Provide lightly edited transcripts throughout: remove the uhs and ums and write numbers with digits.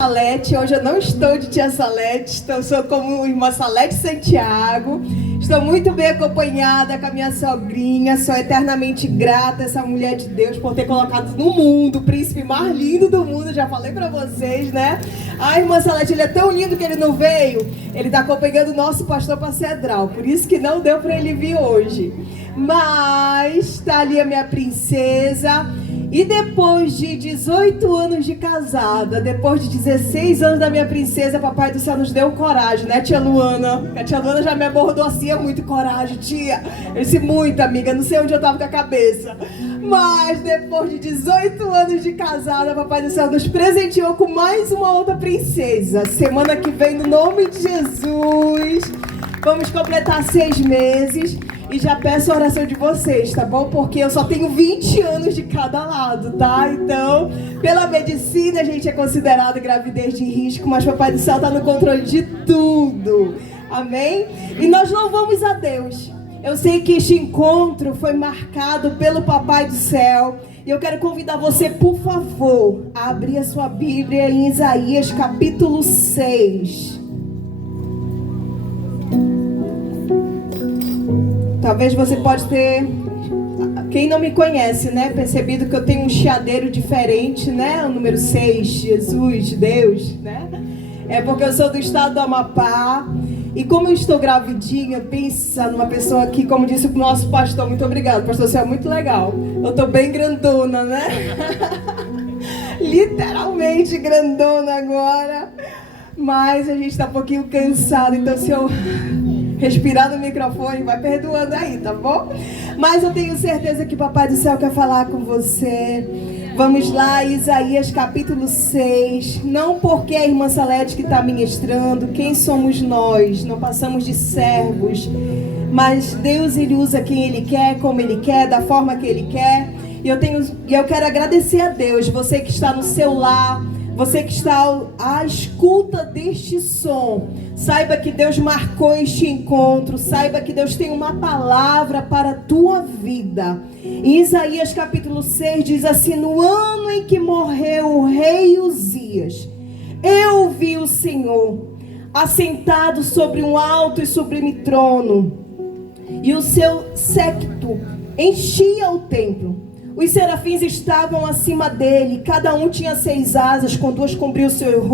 Salete. Hoje eu não estou de tia Salete, sou como irmã Salete Santiago. Estou muito bem acompanhada com a minha sogrinha. Sou eternamente grata a essa mulher de Deus por ter colocado no mundo o príncipe mais lindo do mundo. Já falei pra vocês, né? A irmã Salete, ele é tão lindo que ele não veio. Ele tá acompanhando o nosso pastor para Cedral, por isso que não deu pra ele vir hoje. Mas tá ali a minha princesa. E depois de 18 anos de casada, depois de 16 anos da minha princesa, Papai do Céu nos deu coragem, né, tia Luana? A tia Luana já me abordou assim, é muito coragem, tia. Eu disse, muito, amiga, não sei onde eu tava com a cabeça. Mas depois de 18 anos de casada, Papai do Céu nos presenteou com mais uma outra princesa. Semana que vem, no nome de Jesus, vamos completar 6 meses. E já peço a oração de vocês, tá bom? Porque eu só tenho 20 anos de cada lado, tá? Então, pela medicina, a gente é considerado gravidez de risco, mas Papai do Céu está no controle de tudo. Amém? E nós louvamos a Deus. Eu sei que este encontro foi marcado pelo Papai do Céu. E eu quero convidar você, por favor, a abrir a sua Bíblia em Isaías capítulo 6. Talvez você pode ter, quem não me conhece, né, percebido que eu tenho um chiadeiro diferente, né, o número 6, Jesus, Deus, né, é porque eu sou do estado do Amapá, e como eu estou gravidinha, pensa numa pessoa que, como disse o nosso pastor, muito obrigado, pastor, você é muito legal, eu tô bem grandona, né, literalmente grandona agora, mas a gente tá um pouquinho cansado, então se eu respirar no microfone, vai perdoando aí, tá bom? Mas eu tenho certeza que o Papai do Céu quer falar com você. Vamos lá, Isaías capítulo 6. Não porque é a irmã Salete que está ministrando, quem somos nós? Não passamos de servos. Mas Deus, Ele usa quem Ele quer, como Ele quer, da forma que Ele quer. E eu quero agradecer a Deus, você que está no seu lar, você que está à escuta deste som, saiba que Deus marcou este encontro, saiba que Deus tem uma palavra para a tua vida. Em Isaías capítulo 6 diz assim: no ano em que morreu o rei Uzias, eu vi o Senhor assentado sobre um alto e sublime trono, e o seu séquito enchia o templo. Os serafins estavam acima dele, cada um tinha 6 asas, com 2 cobriam os seus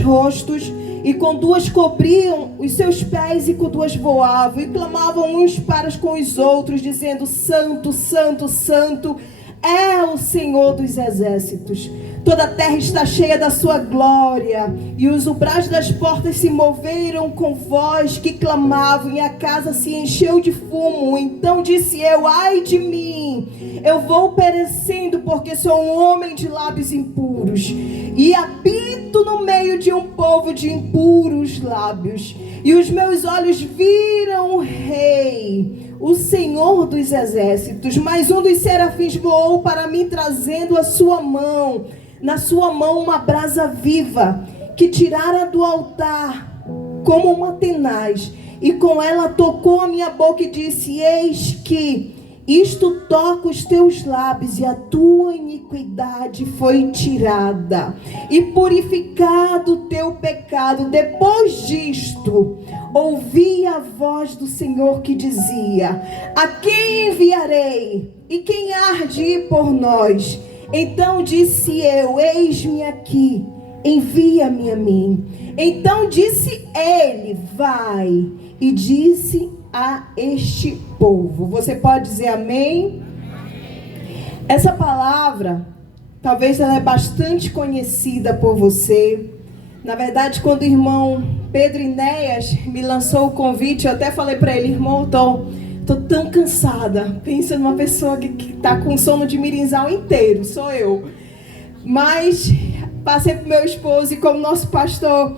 rostos, e com 2 cobriam os seus pés, e com 2 voavam, e clamavam uns para com os outros, dizendo: Santo, Santo, Santo é o Senhor dos exércitos. Toda a terra está cheia da sua glória. E os umbrais das portas se moveram com voz que clamavam, e a casa se encheu de fumo. Então disse eu: ai de mim, eu vou perecendo, porque sou um homem de lábios impuros, e habito no meio de um povo de impuros lábios. E os meus olhos viram o Rei, o Senhor dos exércitos. Mas um dos serafins voou para mim, trazendo na sua mão uma brasa viva, que tirara do altar como uma tenaz, e com ela tocou a minha boca e disse: eis que isto toca os teus lábios, e a tua iniquidade foi tirada, e purificado o teu pecado. Depois disto, ouvi a voz do Senhor que dizia: a quem enviarei? E quem há de ir por nós? Então disse eu: eis-me aqui, envia-me a mim. Então disse ele: vai, e disse a este povo. Você pode dizer amém? Essa palavra, talvez ela é bastante conhecida por você. Na verdade, quando o irmão Pedro Inéas me lançou o convite, eu até falei para ele: irmão, tô tão cansada. Pensa numa pessoa que tá com sono de mirinzal inteiro, sou eu. Mas passei pro meu esposo, e como nosso pastor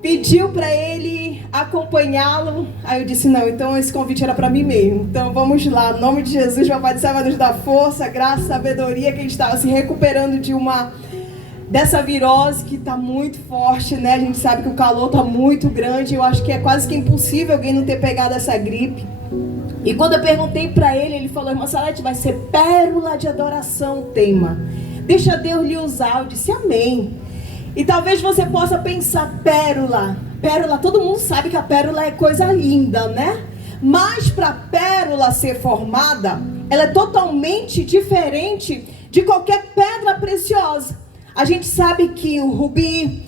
pediu para ele acompanhá-lo, aí eu disse: não, então esse convite era para mim mesmo. Então vamos lá, em nome de Jesus, o Papai do Céu vai nos dar força, graça, sabedoria, que a gente estava se recuperando dessa virose que está muito forte, né? A gente sabe que o calor está muito grande, eu acho que é quase que impossível alguém não ter pegado essa gripe. E quando eu perguntei para ele, ele falou: irmã Salete, vai ser pérola de adoração o tema. Deixa Deus lhe usar. Eu disse amém. E talvez você possa pensar, pérola. Pérola, todo mundo sabe que a pérola é coisa linda, né? Mas para a pérola ser formada, ela é totalmente diferente de qualquer pedra preciosa. A gente sabe que o rubi,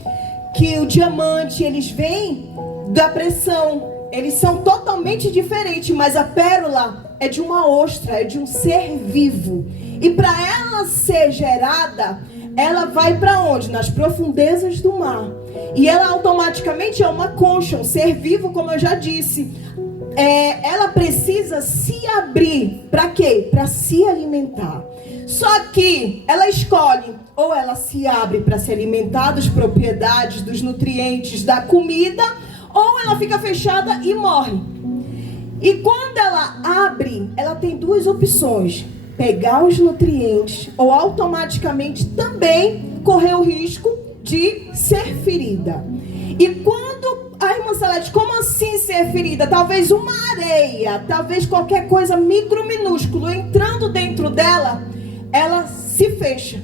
que o diamante, eles vêm da pressão. Eles são totalmente diferentes, mas a pérola é de uma ostra, é de um ser vivo. E para ela ser gerada, ela vai para onde? Nas profundezas do mar. E ela automaticamente é uma concha, um ser vivo, como eu já disse. Ela precisa se abrir. Para quê? Para se alimentar. Só que ela escolhe, ou ela se abre para se alimentar das propriedades, dos nutrientes, da comida, ou ela fica fechada e morre. E quando ela abre, ela tem duas opções: pegar os nutrientes, ou automaticamente também correr o risco de ser ferida. E quando a irmã Salete, como assim ser ferida? Talvez uma areia, talvez qualquer coisa minúsculo entrando dentro dela, ela se fecha.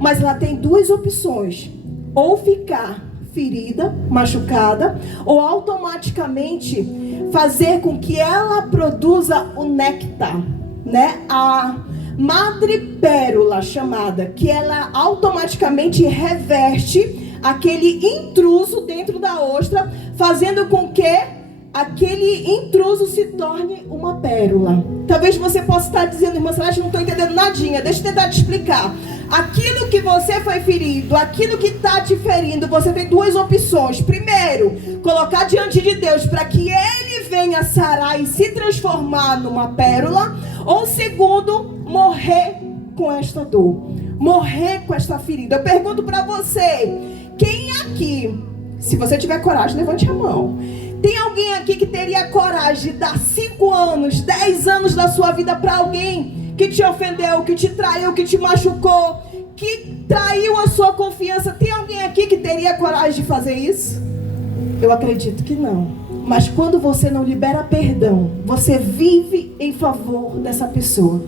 Mas ela tem duas opções: ou ficar ferida, machucada, ou automaticamente fazer com que ela produza o néctar, né? A madrepérola chamada, que ela automaticamente reverte aquele intruso dentro da ostra, fazendo com que aquele intruso se torne uma pérola. Talvez você possa estar dizendo, irmã Celeste, não estou entendendo nadinha. Deixa eu tentar te explicar. Aquilo que você foi ferido, aquilo que está te ferindo, você tem duas opções. Primeiro, colocar diante de Deus para que Ele venha sarar e se transformar numa pérola. Ou segundo, morrer com esta dor, morrer com esta ferida. Eu pergunto para você, quem aqui, se você tiver coragem, levante a mão. Tem alguém aqui que teria coragem de dar 5 anos, 10 anos da sua vida para alguém que te ofendeu, que te traiu, que te machucou, que traiu a sua confiança? Tem alguém aqui que teria coragem de fazer isso? Eu acredito que não. Mas quando você não libera perdão, você vive em favor dessa pessoa.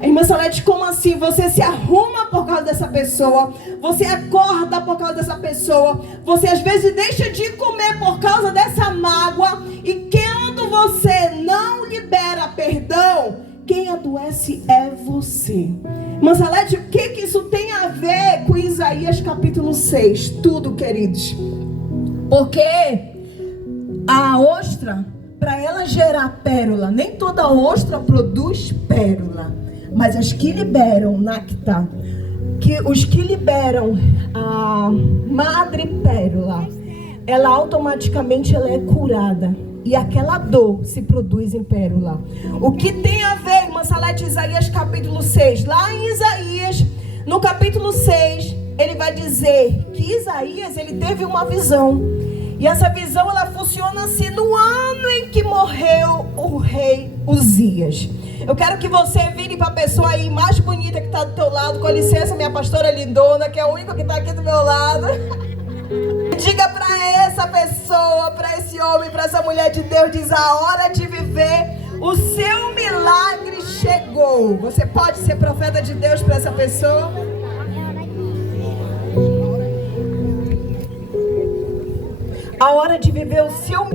Irmã Salete, como assim? Você se arruma por causa dessa pessoa, você acorda por causa dessa pessoa, você às vezes deixa de comer por causa dessa mágoa. E quando você não libera perdão, quem adoece é você. Irmã Salete, o que isso tem a ver com Isaías capítulo 6? Tudo, queridos. Porque a ostra, para ela gerar pérola, nem toda ostra produz pérola. Mas as que liberam néctar, os que liberam a madrepérola, ela automaticamente ela é curada. E aquela dor se produz em pérola. O que tem a ver, irmã Salete, Isaías capítulo 6? Lá em Isaías, no capítulo 6, ele vai dizer que Isaías, ele teve uma visão. E essa visão, ela funciona assim: no ano em que morreu o rei Uzias. Eu quero que você vire para a pessoa aí mais bonita que está do teu lado. Com licença, minha pastora lindona, que é a única que está aqui do meu lado. Diga para essa pessoa, para esse homem, para essa mulher de Deus, diz: a hora de viver, o seu milagre chegou. Você pode ser profeta de Deus para essa pessoa? A hora de viver o seu...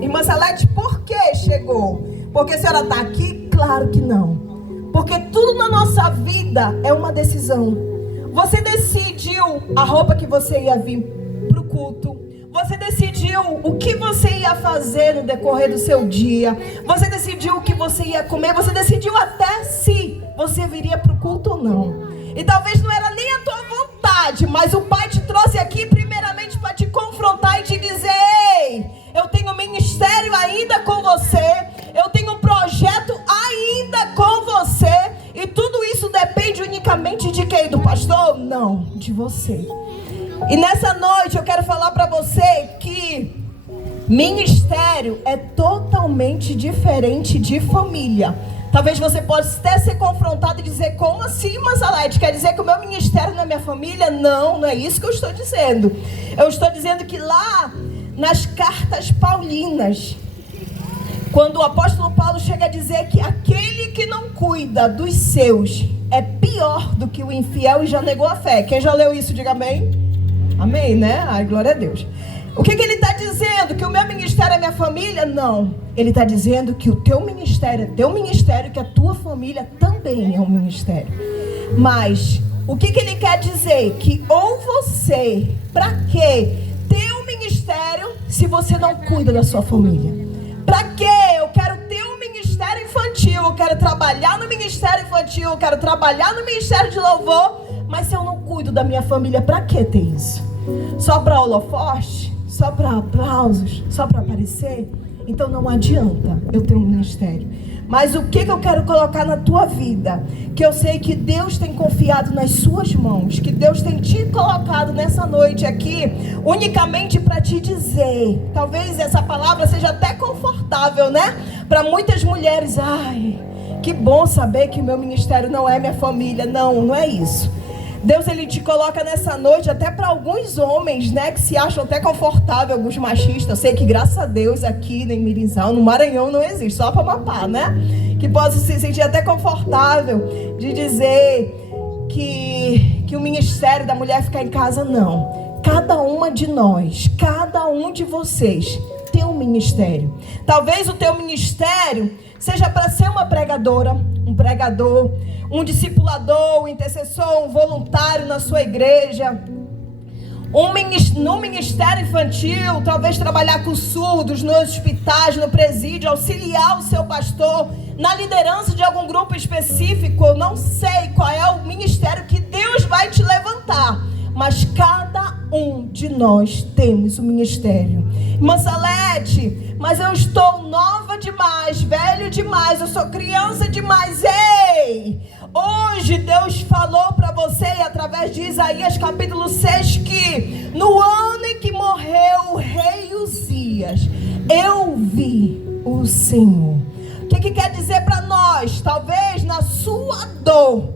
Irmã Salete, por que chegou? Porque a senhora está aqui? Claro que não. Porque tudo na nossa vida é uma decisão. Você decidiu a roupa que você ia vir para o culto. Você decidiu o que você ia fazer no decorrer do seu dia. Você decidiu o que você ia comer. Você decidiu até se você viria para o culto ou não. E talvez não era nem a tua vontade, mas o Pai te trouxe aqui primeiramente para te confrontar e te dizer: ei, eu tenho ministério ainda com você, eu tenho um projeto ainda com você, e tudo isso depende unicamente de quem? Do pastor? Não, de você. E nessa noite eu quero falar para você que ministério é totalmente diferente de família. Talvez você possa até ser confrontado e dizer: como assim, irmã Salete? Quer dizer que o meu ministério não é minha família? Não, não é isso que eu estou dizendo. Eu estou dizendo que lá nas cartas paulinas, Quando o apóstolo Paulo chega a dizer que aquele que não cuida dos seus é pior do que o infiel e já negou a fé. Quem já leu isso, diga amém. Amém, né? Ai, glória a Deus. O que ele está dizendo? Que o meu ministério é minha família? Não. Ele está dizendo que o teu ministério é teu ministério, que a tua família também é um ministério. Mas o que ele quer dizer? Que ou você, para quê ter um ministério se você não cuida da sua família? Para quê? Eu quero ter um ministério infantil, eu quero trabalhar no ministério infantil, eu quero trabalhar no ministério de louvor, mas se eu não cuido da minha família, para que ter isso? Só para holofote? Só para aplausos? Só para aparecer? Então não adianta eu ter um ministério. Mas o que eu quero colocar na tua vida? Que eu sei que Deus tem confiado nas suas mãos, que Deus tem te colocado nessa noite aqui, unicamente para te dizer. Talvez essa palavra seja até confortável, né? Para muitas mulheres. Ai, que bom saber que o meu ministério não é minha família. Não, não é isso. Deus, ele te coloca nessa noite até para alguns homens, né, que se acham até confortáveis, alguns machistas. Eu sei que, graças a Deus, aqui em Mirinzal, no Maranhão não existe, só para Amapá, né? Que possam se sentir até confortável de dizer que o ministério da mulher ficar em casa, não. Cada uma de nós, cada um de vocês tem um ministério. Talvez o teu ministério seja para ser uma pregadora, um pregador, um discipulador, um intercessor, um voluntário na sua igreja. No ministério infantil, talvez trabalhar com surdos, nos hospitais, no presídio, auxiliar o seu pastor, na liderança de algum grupo específico. Eu não sei qual é o ministério que Deus vai te levantar, mas cada um de nós temos um ministério. Irmã Salete, mas eu estou nova demais, velho demais, eu sou criança demais. Ei! Hoje Deus falou para você, através de Isaías capítulo 6, que no ano em que morreu o rei Uzias, eu vi o Senhor. O que quer dizer para nós? Talvez na sua dor,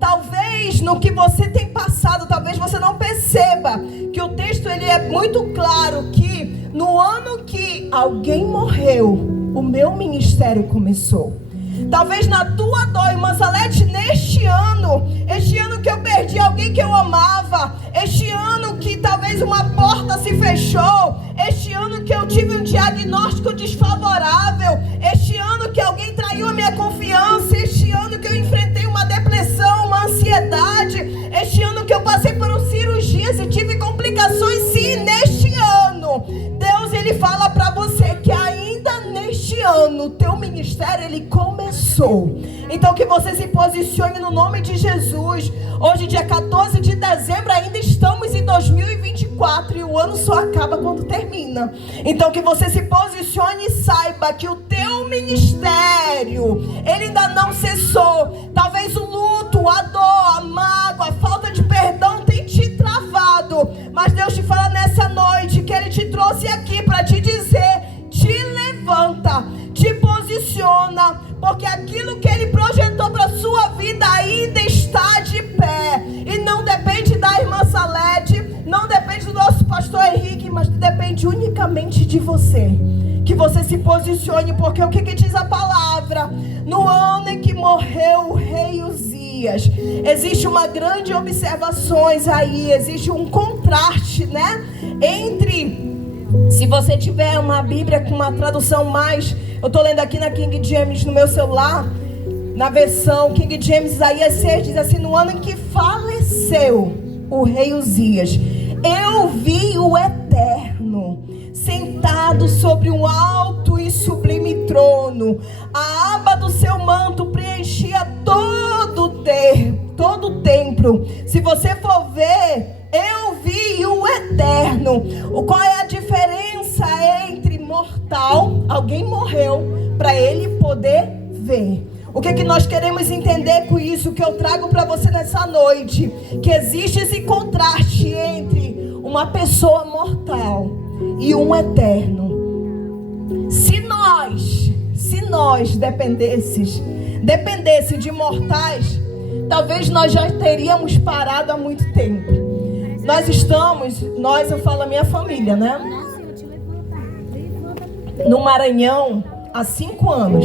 talvez no que você tem passado, talvez você não perceba que o texto ele é muito claro que no ano que alguém morreu, o meu ministério começou. Talvez na tua dor, irmã Salete, este ano que eu perdi alguém que eu amava, este ano que talvez uma porta se fechou, este ano que eu tive um diagnóstico desfavorável, este ano que alguém traiu a minha confiança, este ano que eu enfrentei uma depressão, uma ansiedade, este ano que eu passei por cirurgias e tive complicações, sim, neste ano, Deus ele fala para você que ainda neste ano o teu ministério ele começou. Então que você se posicione no nome de Jesus. Hoje, dia 14 de dezembro, ainda estamos em 2024 e o ano só acaba quando termina. Então que você se posicione e saiba que o teu ministério ele ainda não cessou. Talvez o luto, a dor, a mágoa, a falta de perdão tem te travado, mas Deus te fala nessa noite que ele te trouxe aqui para te dizer: te levanta, te posiciona, porque aquilo que ele projetou para a sua vida ainda está de pé. E não depende da irmã Salete, não depende do nosso pastor Henrique, mas depende unicamente de você. Que você se posicione, porque o que diz a palavra? No ano em que morreu o rei Uzias, existe uma grande observações aí, existe um contraste, né? Entre... Se você tiver uma Bíblia com uma tradução mais... Eu estou lendo aqui na King James no meu celular. Na versão King James, Isaías 6 diz assim: no ano em que faleceu o rei Uzias, eu vi o Eterno sentado sobre um alto e sublime trono. A aba do seu manto preenchia todo o templo. Se você for ver, eu vi o Eterno. Qual é a diferença entre mortal, alguém morreu, para ele poder ver? O que nós queremos entender com isso, que eu trago para você nessa noite? Que existe esse contraste entre uma pessoa mortal e um eterno. Se nós dependesse de mortais, talvez nós já teríamos parado há muito tempo. Eu falo a minha família, né? No Maranhão, há 5 anos.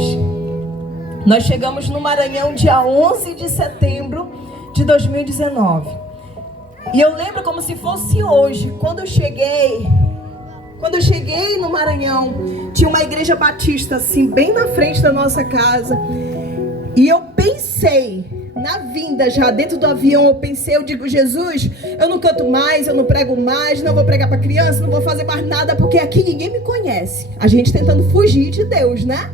Nós chegamos no Maranhão dia 11 de setembro de 2019. E eu lembro como se fosse hoje, quando eu cheguei no Maranhão, tinha uma igreja batista assim, bem na frente da nossa casa. E eu pensei, na vinda já dentro do avião, eu digo, Jesus, eu não canto mais, eu não prego mais, não vou pregar para criança, não vou fazer mais nada, porque aqui ninguém me conhece. A gente tentando fugir de Deus, né?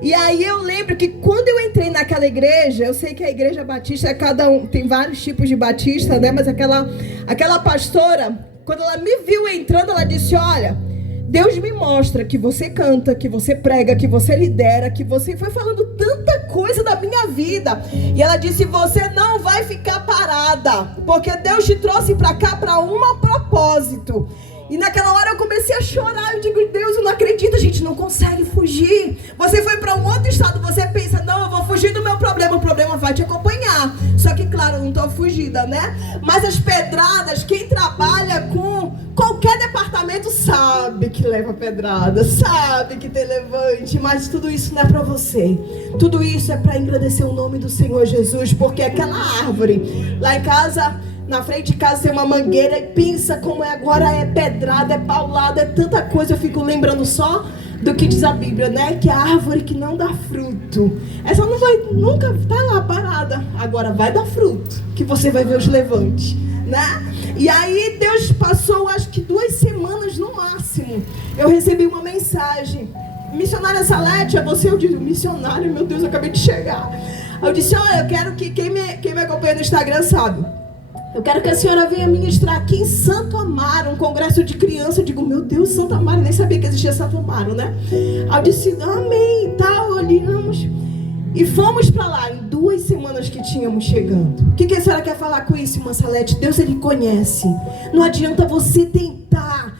E aí eu lembro que quando eu entrei naquela igreja, eu sei que a igreja batista é cada um, tem vários tipos de batista, né? Mas aquela pastora, quando ela me viu entrando, ela disse, olha, Deus me mostra que você canta, que você prega, que você lidera, que você foi falando tanta coisa da minha vida. E ela disse, você não vai ficar parada, porque Deus te trouxe para cá para um propósito. E naquela hora eu comecei a chorar. Eu digo, Deus, eu não acredito, a gente não consegue fugir. Você foi para um outro estado, você pensa, não, eu vou fugir do meu problema, o problema vai te acompanhar. Só que, claro, eu não estou fugida, né? Mas as pedradas, quem trabalha com qualquer departamento sabe que leva pedrada, sabe que tem levante, mas tudo isso não é para você. Tudo isso é para engrandecer o nome do Senhor Jesus, porque aquela árvore lá em casa, na frente de casa tem uma mangueira, e pensa como é agora, é pedrada, é paulada, é tanta coisa. Eu fico lembrando só do que diz a Bíblia, né? Que a árvore que não dá fruto, essa não vai nunca estar lá parada. Agora vai dar fruto, que você vai ver os levantes, né? E aí Deus passou, acho que 2 semanas no máximo. Eu recebi uma mensagem, missionária Salete, é você? Eu disse, missionária, meu Deus, eu acabei de chegar. Eu disse, olha, eu quero que quem me acompanha no Instagram sabe, eu quero que a senhora venha ministrar aqui em Santo Amaro, um congresso de criança. Eu digo, meu Deus, Santo Amaro, nem sabia que existia Santo Amaro, né? Aí eu disse, amém, e tal, olhamos. E fomos para lá, em 2 semanas que tínhamos chegando. O que a senhora quer falar com isso, irmã Salete? Deus, Ele conhece. Não adianta você tentar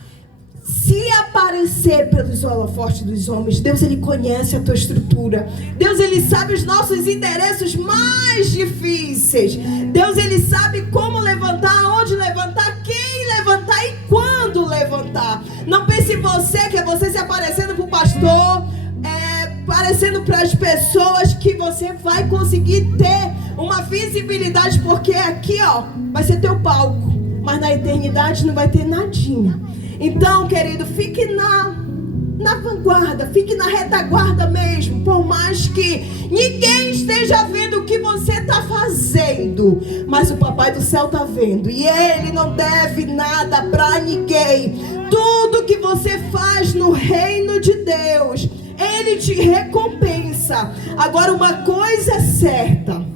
se aparecer pelos holofotes dos homens. Deus, Ele conhece a tua estrutura. Deus, Ele sabe os nossos endereços mais difíceis. Deus, Ele sabe como levantar, onde levantar, quem levantar e quando levantar. Não pense em você, que é você se aparecendo para o pastor, aparecendo para as pessoas, que você vai conseguir ter uma visibilidade, porque aqui, ó, vai ser teu palco, mas na eternidade não vai ter nadinha. Então, querido, fique na vanguarda, fique na retaguarda mesmo, por mais que ninguém esteja vendo o que você está fazendo, mas o Papai do Céu está vendo, e Ele não deve nada para ninguém. Tudo que você faz no reino de Deus, Ele te recompensa. Agora, uma coisa é certa,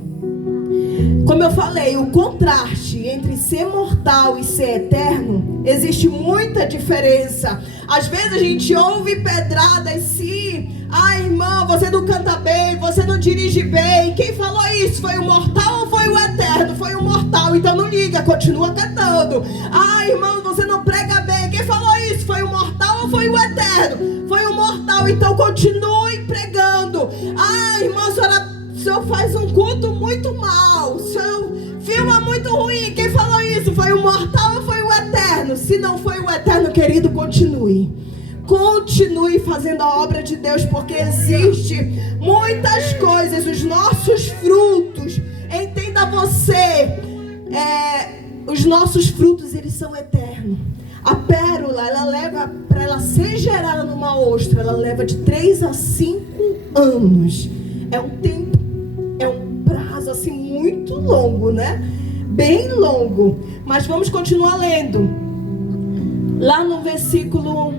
como eu falei, o contraste entre ser mortal e ser eterno, existe muita diferença. Às vezes a gente ouve pedradas, sim. Ah, irmão, você não canta bem, você não dirige bem. Quem falou isso? Foi o mortal ou foi o eterno? Foi o mortal, então não liga, continua cantando. Ah, irmão, você não prega bem. Quem falou isso? Foi o mortal ou foi o eterno? Foi o mortal, então continue pregando. Ah, irmão, o senhor faz um culto muito mal, o senhor filma muito ruim. Quem falou isso? Foi o mortal ou foi o eterno? Se não foi o eterno, querido, continue fazendo a obra de Deus, porque existe muitas coisas, os nossos frutos, entenda você, os nossos frutos, eles são eternos. A pérola, ela leva, para ela ser gerada numa ostra, ela leva de 3 a 5 anos. É um tempo, é um prazo assim muito longo, né? Bem longo. Mas vamos continuar lendo. Lá no versículo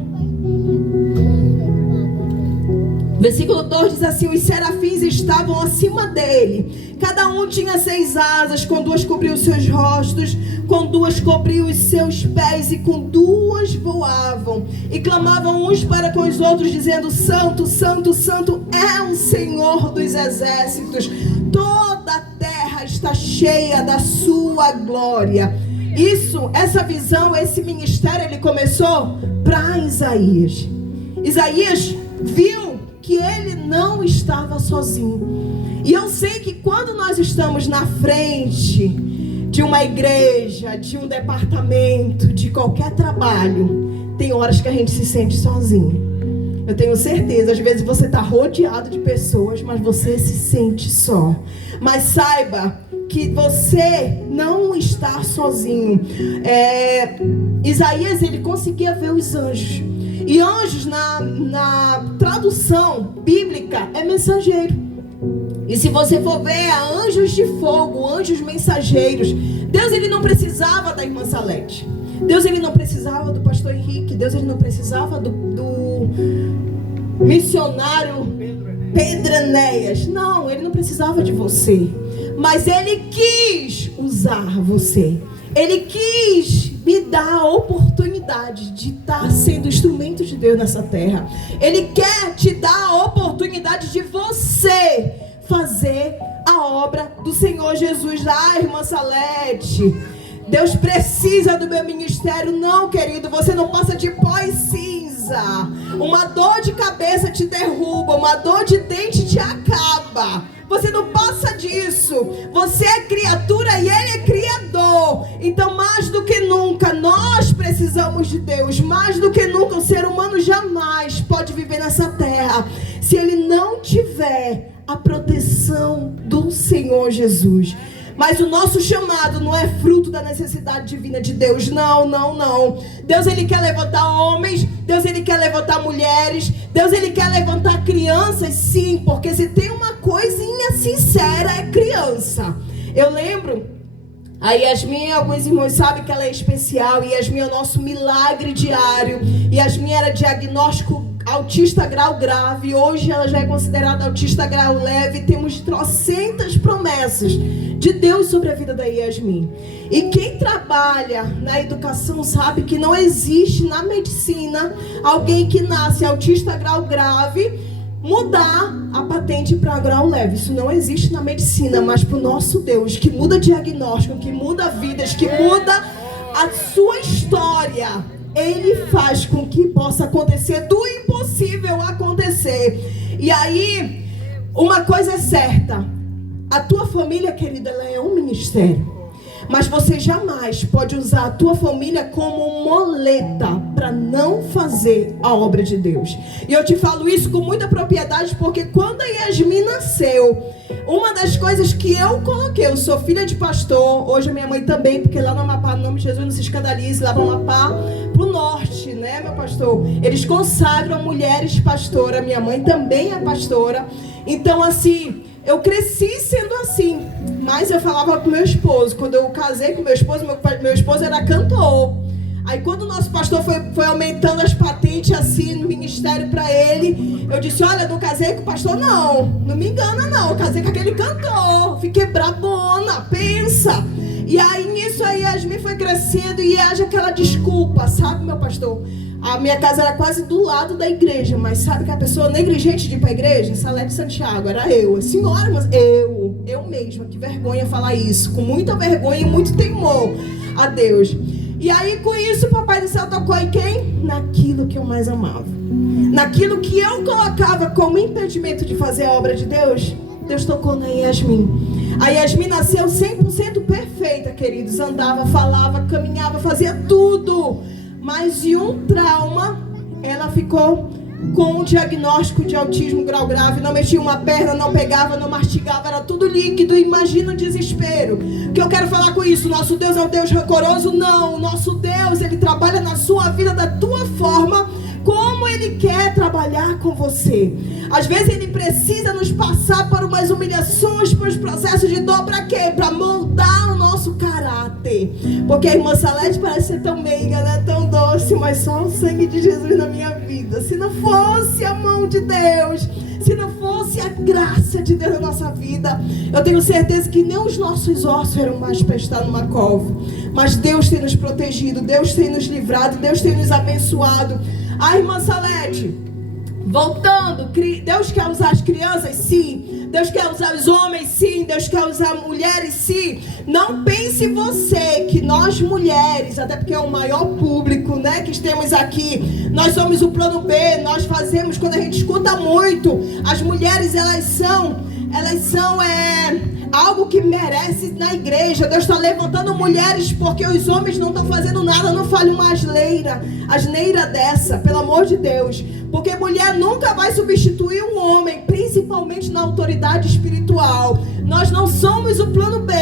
2 diz assim: os serafins estavam acima dele. Cada um tinha 6 asas, com 2 cobriu os seus rostos, com 2 cobriu os seus pés, e com 2 voavam. E clamavam uns para com os outros, dizendo: Santo, Santo, Santo é o Senhor dos exércitos. Toda a terra está cheia da sua glória. Essa visão, esse ministério, ele começou para Isaías. Isaías viu que ele não estava sozinho. E eu sei que quando nós estamos na frente de uma igreja, de um departamento, de qualquer trabalho, tem horas que a gente se sente sozinho. Eu tenho certeza, às vezes você está rodeado de pessoas, mas você se sente só. Mas saiba que você não está sozinho. Isaías, ele conseguia ver os anjos. E anjos, na tradução bíblica, é mensageiro. E se você for ver, anjos de fogo, anjos mensageiros. Deus, ele não precisava da irmã Salete. Deus, ele não precisava do pastor Henrique. Deus, ele não precisava do missionário Pedro Enéas. Não, ele não precisava de você. Mas ele quis usar você. Ele quis me dar a oportunidade de estar sendo instrumento de Deus nessa terra. Ele quer te dar a oportunidade de você fazer a obra do Senhor Jesus. Irmã Salete, Deus precisa do meu ministério. Não, querido, você não passa de pó e cinza. Uma dor de cabeça te derruba, uma dor de dente te acaba. Você não passa disso. Você é criatura e Ele é criador. Então, mais do que nunca, nós precisamos de Deus. Mais do que nunca, o ser humano jamais pode viver nessa terra se ele não tiver a proteção do Senhor Jesus. Mas o nosso chamado não é fruto da necessidade divina de Deus. Não, não, não. Deus, ele quer levantar homens. Deus, ele quer levantar mulheres. Deus, ele quer levantar crianças, sim. Porque se tem uma coisinha sincera, é criança. Eu lembro, a Yasmin, alguns irmãos sabem que ela é especial. Yasmin é o nosso milagre diário. Yasmin era diagnóstico autista grau grave. Hoje ela já é considerada autista grau leve. Temos trocentas promessas de Deus sobre a vida da Yasmin. E quem trabalha na educação sabe que não existe na medicina alguém que nasce autista grau grave mudar a patente para grau leve. Isso não existe na medicina. Mas para o nosso Deus, que muda diagnóstico, que muda vidas, que muda a sua história, Ele faz com que possa acontecer do impossível acontecer. E aí, uma coisa é certa: a tua família, querida, ela é um ministério. Mas você jamais pode usar a tua família como moleta para não fazer a obra de Deus. E eu te falo isso com muita propriedade, porque quando a Yasmin nasceu, uma das coisas que eu coloquei, eu sou filha de pastor, hoje a minha mãe também, porque lá no Amapá, no nome de Jesus, não se escandalize, lá no Amapá, pro norte, né, meu pastor? Eles consagram mulheres pastoras, minha mãe também é pastora. Então, assim, eu cresci sendo assim. Mas eu falava com meu esposo, quando eu casei com meu esposo era cantor. Aí quando o nosso pastor foi aumentando as patentes assim no ministério para ele, eu disse: olha, eu não casei com o pastor não me engana não, eu casei com aquele cantor. Fiquei brabona, pensa. E aí nisso aí a Yasmin foi crescendo e haja aquela desculpa, sabe, meu pastor? A minha casa era quase do lado da igreja, mas sabe que a pessoa negligente de ir para a igreja, em Salete Santiago, era eu. A senhora, mas eu mesma, que vergonha falar isso, com muita vergonha e muito temor a Deus. E aí com isso o Papai do Céu tocou em quem? Naquilo que eu mais amava. Naquilo que eu colocava como impedimento de fazer a obra de Deus, Deus tocou na Yasmin. A Yasmin nasceu 100% perfeita, queridos. Andava, falava, caminhava, fazia tudo. Mas de um trauma, ela ficou com um diagnóstico de autismo grau grave. Não mexia uma perna, não pegava, não mastigava, era tudo líquido. Imagina o desespero. O que eu quero falar com isso? Nosso Deus é um Deus rancoroso? Não. O nosso Deus, Ele trabalha na sua vida da tua forma, como Ele quer trabalhar com você. Às vezes Ele precisa nos passar por umas humilhações, por uns processos de dor. Para quê? Para moldar o nosso caráter. Porque a irmã Salete parece ser tão meiga, né? Tão doce, mas só o sangue de Jesus na minha vida. Se não fosse a mão de Deus, se não fosse a graça de Deus na nossa vida, eu tenho certeza que nem os nossos ossos eram mais para estar numa cova. Mas Deus tem nos protegido, Deus tem nos livrado, Deus tem nos abençoado. A irmã Salete, voltando, Deus quer usar as crianças, sim. Deus quer usar os homens, sim. Deus quer usar mulheres, sim. Não pense você que nós mulheres, até porque é o maior público, né, que temos aqui, nós somos o plano B. Nós fazemos, quando a gente escuta muito, as mulheres, elas são algo que merece na igreja. Deus está levantando mulheres porque os homens não estão fazendo nada. Não fale uma asneira dessa, pelo amor de Deus. Porque mulher nunca vai substituir um homem, principalmente na autoridade espiritual. Nós não somos o plano B.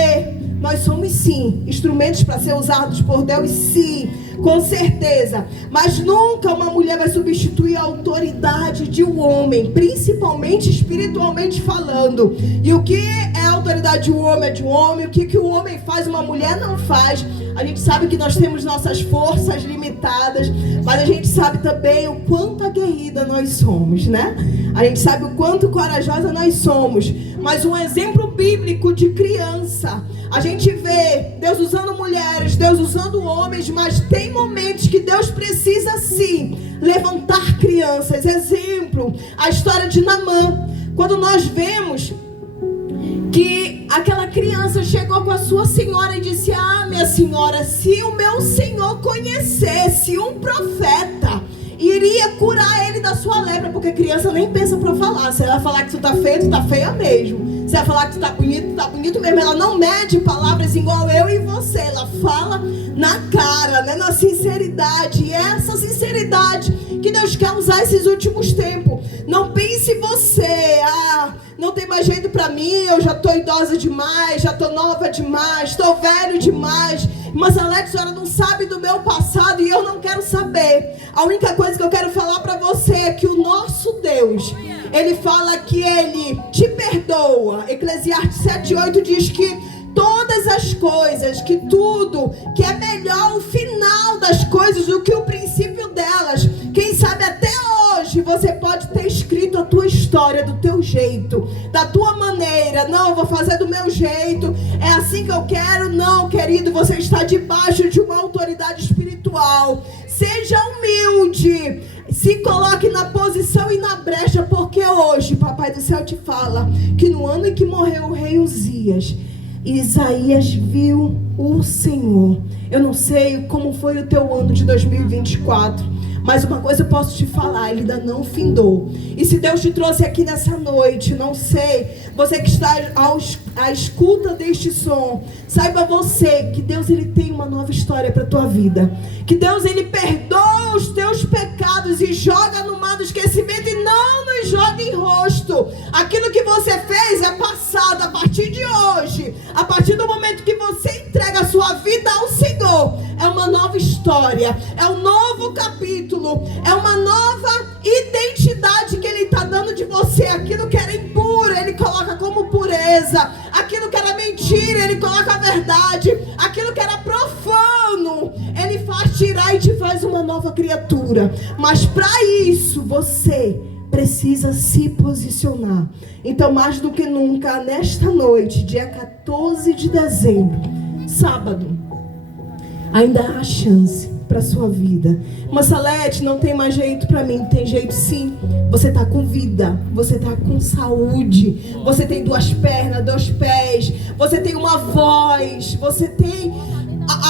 Nós somos sim instrumentos para ser usados por Deus, sim, com certeza. Mas nunca uma mulher vai substituir a autoridade de um homem, principalmente espiritualmente falando. E o que é a autoridade de um homem é de um homem. O que o homem faz, uma mulher não faz. A gente sabe que nós temos nossas forças limitadas, mas a gente sabe também o quanto aguerrida nós somos, né? A gente sabe o quanto corajosa nós somos. Mas um exemplo bíblico de criança, a gente vê Deus usando mulheres, Deus usando homens, mas tem momentos que Deus precisa sim levantar crianças. Exemplo, a história de Naamã. Quando nós vemos que aquela criança chegou com a sua senhora e disse: ah, minha senhora, se o meu senhor conhecesse um profeta, iria curar ele da sua lepra. Porque criança nem pensa pra falar. Se ela falar que tu tá feio, tu tá feia mesmo. Se ela falar que tu tá bonito mesmo. Ela não mede palavras igual eu e você. Ela fala na cara, né? Na sinceridade. E é essa sinceridade que Deus quer usar esses últimos tempos. Não pense você: ah, não tem mais jeito pra mim, eu já tô idosa demais, já tô nova demais, tô velho demais. Mas Alex, a senhora não sabe do meu passado e eu não quero saber. A única coisa que eu quero falar pra você é que o nosso Deus, Ele fala que Ele te perdoa. Eclesiastes 7:8 diz que todas as coisas, que tudo, que é melhor o final das coisas do que o princípio delas. Quem sabe até hoje você pode ter escrito a tua história do teu jeito, da tua maneira. Não, eu vou fazer do meu jeito, é assim que eu quero. Não, querido, você está debaixo de uma autoridade espiritual. Seja humilde, se coloque na posição e na brecha, porque hoje Papai do Céu te fala que no ano em que morreu o rei Uzias, Isaías viu o Senhor. Eu não sei como foi o teu ano de 2024, mas uma coisa eu posso te falar: ele ainda não findou. E se Deus te trouxe aqui nessa noite, não sei, você que está à escuta deste som, saiba você que Deus, Ele tem uma nova história para a tua vida. Que Deus, Ele perdoa os teus pecados e joga no mar do esquecimento, e não nos joga em rosto. Aquilo que você fez é passado. A partir de hoje, a partir do momento que você entrega a sua vida ao Senhor, é uma nova história, é um novo capítulo, é uma nova identidade que Ele está dando de você. Aquilo que era impuro, Ele coloca como pureza. Aquilo que era mentira, Ele coloca a verdade. Aquilo que era profano, Ele faz tirar e te faz uma nova criatura. Mas para isso, você precisa se posicionar. Então, mais do que nunca, nesta noite, dia 14 de dezembro, sábado, ainda há chance para sua vida. Mas Salete, não tem mais jeito para mim. Tem jeito sim. Você está com vida, você está com saúde, você tem 2 pernas, 2 pés, você tem uma voz, você tem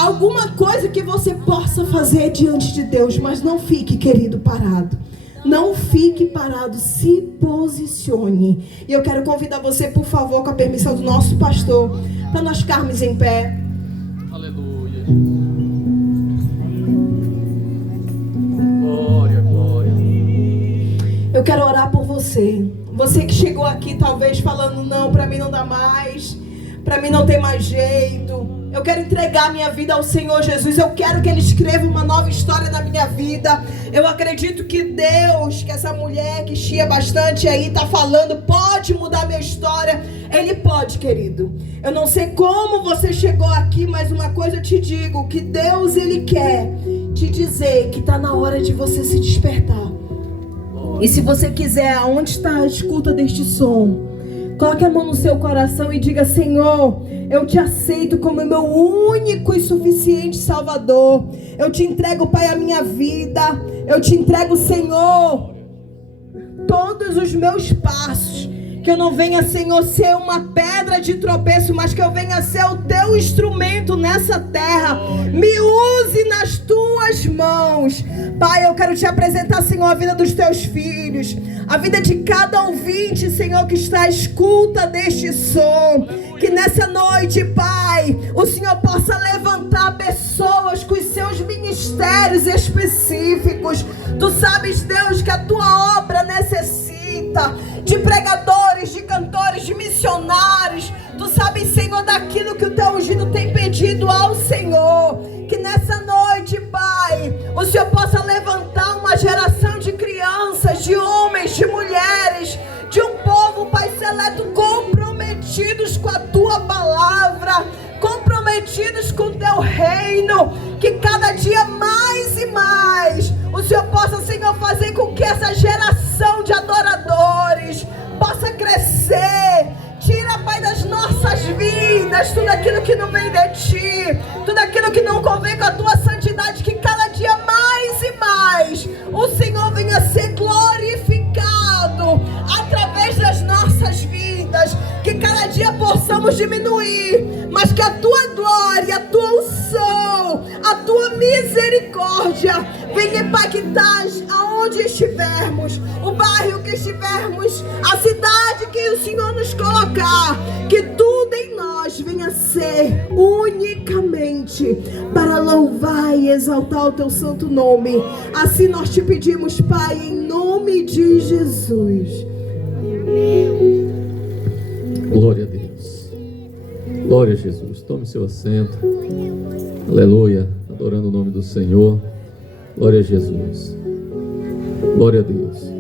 alguma coisa que você possa fazer diante de Deus. Mas não fique, querido, parado. Não fique parado, se posicione. E eu quero convidar você, por favor, com a permissão do nosso pastor, para nós ficarmos em pé. Aleluia. Glória, glória. Eu quero orar por você. Você que chegou aqui talvez falando: não, para mim não dá mais, para mim não tem mais jeito. Eu quero entregar minha vida ao Senhor Jesus. Eu quero que Ele escreva uma nova história na minha vida. Eu acredito que Deus, que essa mulher que chia bastante aí está falando, pode mudar minha história. Ele pode, querido. Eu não sei como você chegou aqui, mas uma coisa eu te digo: que Deus, Ele quer te dizer que está na hora de você se despertar. E se você quiser, aonde está a escuta deste som, coloque a mão no seu coração e diga: Senhor, eu te aceito como meu único e suficiente Salvador. Eu te entrego, Pai, a minha vida. Eu te entrego, Senhor, todos os meus passos. Que eu não venha, Senhor, ser uma pedra de tropeço, mas que eu venha ser o teu instrumento nessa terra. Me use nas tuas mãos. Pai, eu quero te apresentar, Senhor, a vida dos teus filhos, a vida de cada ouvinte, Senhor, que está à escuta deste som. Que nessa noite, Pai, o Senhor possa levantar pessoas com os seus ministérios específicos. Tu sabes, Deus, que a tua obra necessita de pregadores, de cantores, de missionários. Tu sabes, Senhor, daquilo que o teu ungido tem pedido ao Senhor. Que nessa noite, Pai, o Senhor possa levantar uma geração de crianças, de homens, de mulheres, de um povo, Pai seleto, comprometidos com a tua palavra, comprometidos com o teu reino. Que cada dia mais e mais o Senhor possa, Senhor, fazer com que essa geração de adoradores possa crescer. Tira, Pai, das nossas vidas tudo aquilo que não vem de ti, tudo aquilo que não convém com a tua santidade. Que cada dia mais e mais o Senhor venha ser glorificado através das nossas vidas. Que cada dia possamos diminuir, mas que a tua glória, a tua unção, a tua misericórdia venha impactar aonde estivermos, o bairro que estivermos, a cidade que o Senhor nos colocar. Que tudo em nós venha ser unicamente para louvar e exaltar o teu santo nome. Assim nós te pedimos, Pai, em nome de Jesus. Glória a Deus. Glória a Jesus. Tome seu assento. Aleluia. Adorando o nome do Senhor. Glória a Jesus. Glória a Deus.